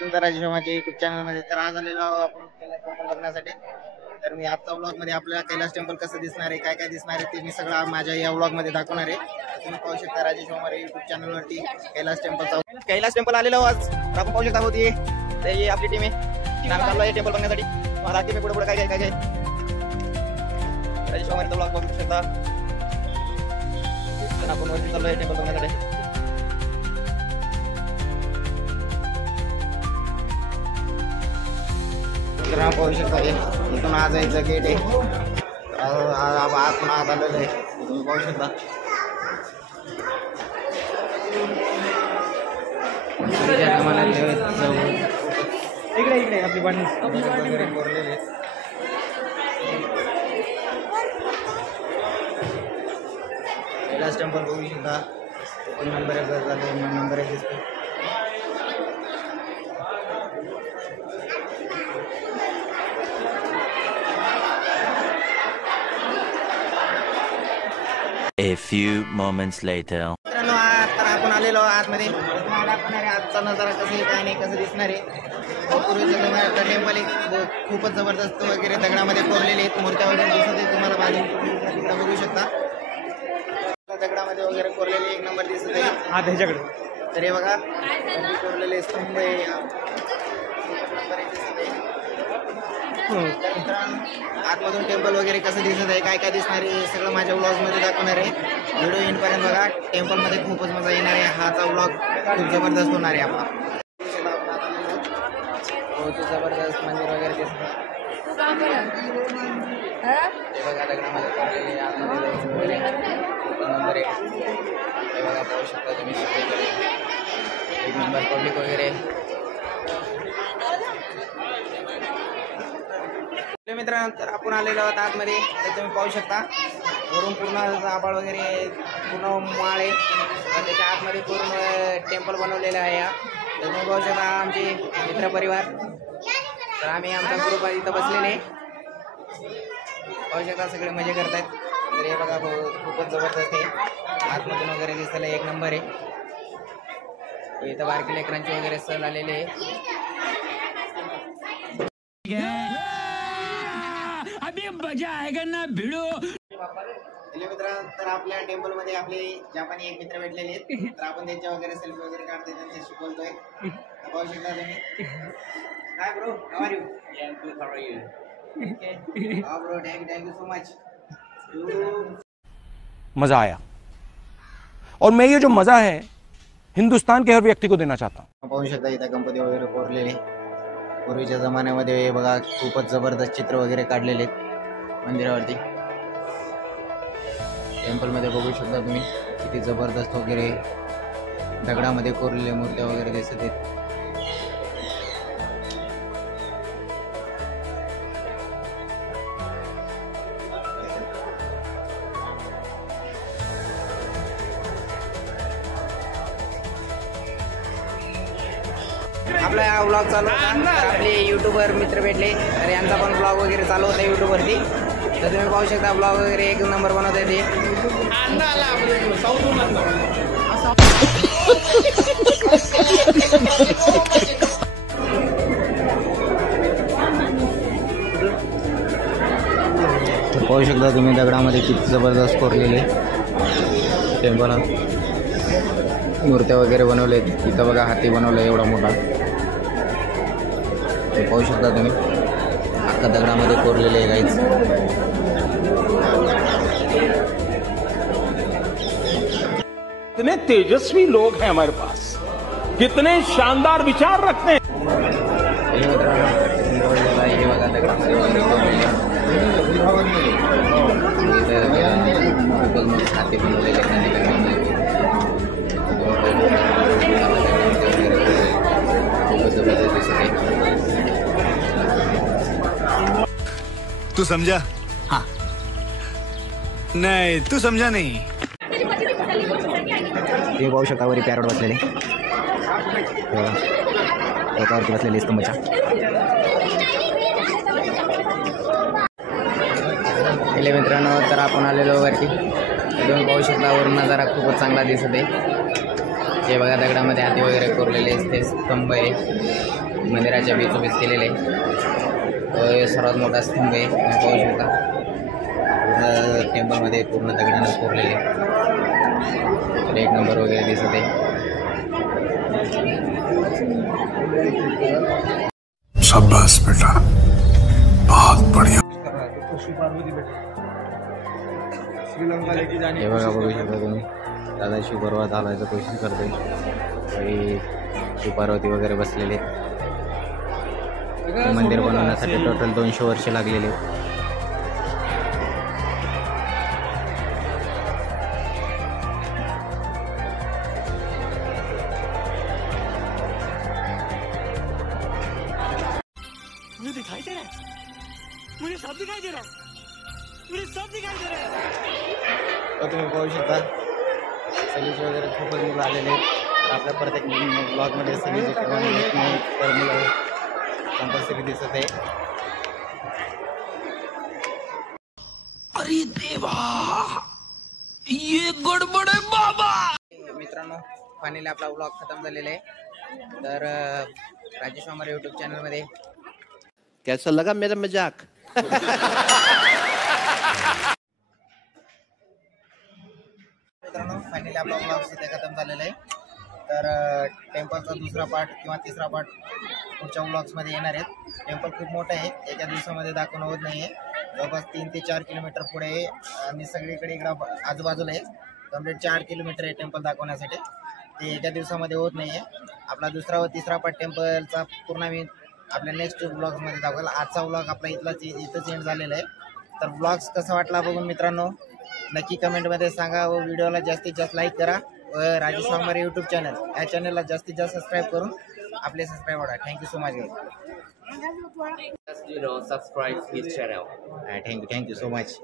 तुमचं राजेश माझ्या युट्यूब चॅनलमध्ये. तर आज आलेलो आपण कैलास टेम्पल बघण्यासाठी. तर मी आजच्या व्लॉगमध्ये आपल्याला कैलास टेम्पल कसं दिसणार आहे, काय काय दिसणार आहे ते मी सगळं माझ्या या व्लॉगमध्ये दाखवणार आहे. तुम्ही पाहू शकता राजेश माझ्या युट्यूब चॅनलवरती कैलास टेम्पल आलेलो आज. तर आपण पाहू शकता होती ते आपली टीम आहे. आम्ही चाललो आहे टेम्पल बघण्यासाठी. मला टीम पुढे पुढे काय काय काय काय राजेश माझ्या व्लॉग बघू शकता. तर आपण वरती चाललो आहे टेम्पल बघण्यासाठी. तर आपण पाहू शकता इथून आज यायचं गेट आहे. आज पुन्हा आत आलेलं आहे. तुम्ही पाहू शकता इकडे इकडे आपली पाणी वगैरे कोरलेले. कैलास टेम्पल बघू शकता. नंबर एक झाले, नंबर एक दिसतो. A few moments later. मित्रांनो आता आपण आलेलो आतमध्ये. आजचा नजारा कसं आहे काय नाही कसं दिसणार आहे. पूर्वीचं टेम्पल एक खूपच जबरदस्त वगैरे दगडामध्ये कोरलेले आहेत. मूर्त्या वगैरे दिसत आहेत तुम्हाला बाजूला बघू शकता. दगडामध्ये वगैरे कोरलेले एक नंबर दिसत आहे. हा त्याच्याकडे तर हे बघा कोरलेले स्तंभ आहे. आतमधून टेम्पल वगैरे कसं दिसत आहे काय काय दिसणार आहे सगळं माझ्या व्लॉगमध्ये दाखवणार आहे. व्हिडिओ येईपर्यंत बघा. टेम्पलमध्ये खूपच मजा येणार आहे. हाचा व्लॉग खूप जबरदस्त होणार आहे. आपला जबरदस्त मंदिर वगैरे दिसत आहे. बघा दगडामध्ये कोरलेले आतमध्ये नंबर आहे. हे बघा पाहू शकता तुम्ही एक नंबर पब्लिक वगैरे. मित्रांनो तर आपण आलेलो आहोत आतमध्ये. तर तुम्ही पाहू शकता वरून पूर्ण आभाळ वगैरे पूर्ण माळ आहे. त्याच्या आतमध्ये पूर्ण टेम्पल बनवलेलं आहे. तर तुम्ही पाहू शकता आमचे मित्रपरिवार. तर आम्ही आमचा ग्रुप इथं बसलेले पाहू शकता सगळे मजे करतायत. तर हे बघा खूपच जबरदस्त आहे. आतमधून वगैरे दिसायला एक नंबर आहे. इथं बारकी लेकरांची वगैरे सहल आलेले आहे. मजा आएगा ना भिडो. हॅलो मित्रांनो तर आपल्या टेम्पल मध्ये आपले जापानी एक मित्र भेटलेले आहेत. तर आपण त्यांच्या वगैरे सेल्फी वगैरे काढतोय त्यांच्याशी बोलतोय. पाहू शकता तुम्ही. Hi bro how are you. How are you. Okay हां bro thank you so much. मजा आया और मैं ये जो मजा है हिंदुस्तान के हर व्यक्ति को देना चाहता हूँ. पाहू शकता इथं गणपती वगैरे कोरलेले. पूर्वीच्या जमान्यामध्ये बघा खूपच जबरदस्त चित्र वगैरे काढलेले आहेत मंदिरावरती. टेम्पलमध्ये बघू शकता तुम्ही किती जबरदस्त वगैरे दगडामध्ये कोरलेल्या मूर्त्या वगैरे दिसत आहेत. आपला हा व्लॉग चालू होता. तर आपले यूट्यूबर मित्र भेटले. तर यांचा पण ब्लॉग वगैरे चालू होता यूट्यूबवरती. तर तुम्ही पाहू शकता ब्लॉग वगैरे एक नंबर बनवत आहे ते. तर पाहू शकता तुम्ही दगडामध्ये किती जबरदस्त कोरलेले टेम्पल मूर्त्या वगैरे बनवले. इथं बघा हाती बनवलं एवढा मोठा. ते पाहू शकता तुम्ही अख्खा दगडामध्ये कोरलेले आहे काहीच. कितने तेजस्वी लोग हैं हमारे पास, कितने शानदार विचार रखते हैं. हे बघा दगडामध्ये हाती बनवलेले तू समझा. हाँ नहीं तू समझा नहीं. ते पाहू शकता वरी पॅरोट बसलेले. एकावरती बसलेले स्तंभच्या. मित्रांनो तर आपण आलेलो वरती. तुम्ही पाहू शकता वरून नजारा खूपच चांगला दिसत आहे. हे बघा दगडामध्ये हाती वगैरे कोरलेले ते स्तंभ आहे, मंदिराच्या बीचोबीच केलेले. तो सर्वात मोठा स्तंभ आहे, तुम्ही पाहू शकता. पूर्ण टेम्पलमध्ये पूर्ण दगडानं कोरलेले. एक नंबर वगैरे दिसत आहे. शाबाश बेटा, बहुत बढ़िया. हे बघा, बघू शकता तुम्ही दादा शिवपर्वत हलवायचा कोशिश करतोय. काही शिवपार्वती वगैरे बसलेले. हे मंदिर बनवण्यासाठी टोटल 200 वर्ष लागलेले. मुझे दिखाई दे रहा है, मुझे सब दिखाई दे रहा है, मुझे सब दिखाई दे रहा है. तुम्ही पाहू शकता सगळीच वगैरे खूपच मुलं आलेले आहेत. तर आपल्या प्रत्येक ब्लॉगमध्ये सगळीचे मुलं कंपल्सरी दिसत आहे. अरे देवा, ये गडबड आहे बाबा. मित्रांनो, फायनली आपला ब्लॉग खतम झालेला आहे. तर राजेश वामरे यूट्यूब चॅनलमध्ये कैसा लगा मेरा मजाक? मित्रांनो, फायनली आपला ब्लॉग इथे खतम झालेला आहे. तर टेम्पलचा दुसरा पार्ट किंवा तिसरा पार्ट पुढच्या ब्लॉग्समध्ये येणार आहेत. टेम्पल खूप मोठं आहे, एका दिवसामध्ये दाखवणं होत नाही आहे. जवळपास 3 ते 4 किलोमीटर पुढे आहे आणि सगळीकडे इकडं आजूबाजूला आहे. कम्प्लीट 4 किलोमीटर आहे टेम्पल दाखवण्यासाठी. ते एका दिवसामध्ये होत नाही आहे. आपला दुसरा व तिसरा पार्ट टेम्पलचा पूर्ण मी आपल्या नेक्स्ट ब्लॉग्समध्ये दाखवेल. आजचा ब्लॉग आपला इथंच एंड झालेला आहे. तर ब्लॉग्स कसा वाटला बघून मित्रांनो नक्की कमेंटमध्ये सांगा व व्हिडिओला जास्तीत जास्त लाईक करा व राजेश वामरे यूट्यूब चॅनल या चॅनलला जास्तीत जास्त सबस्क्राईब करून आपले सबस्क्राईब वाढा. Thank you so much. Subscribe his channel. Thank you so much.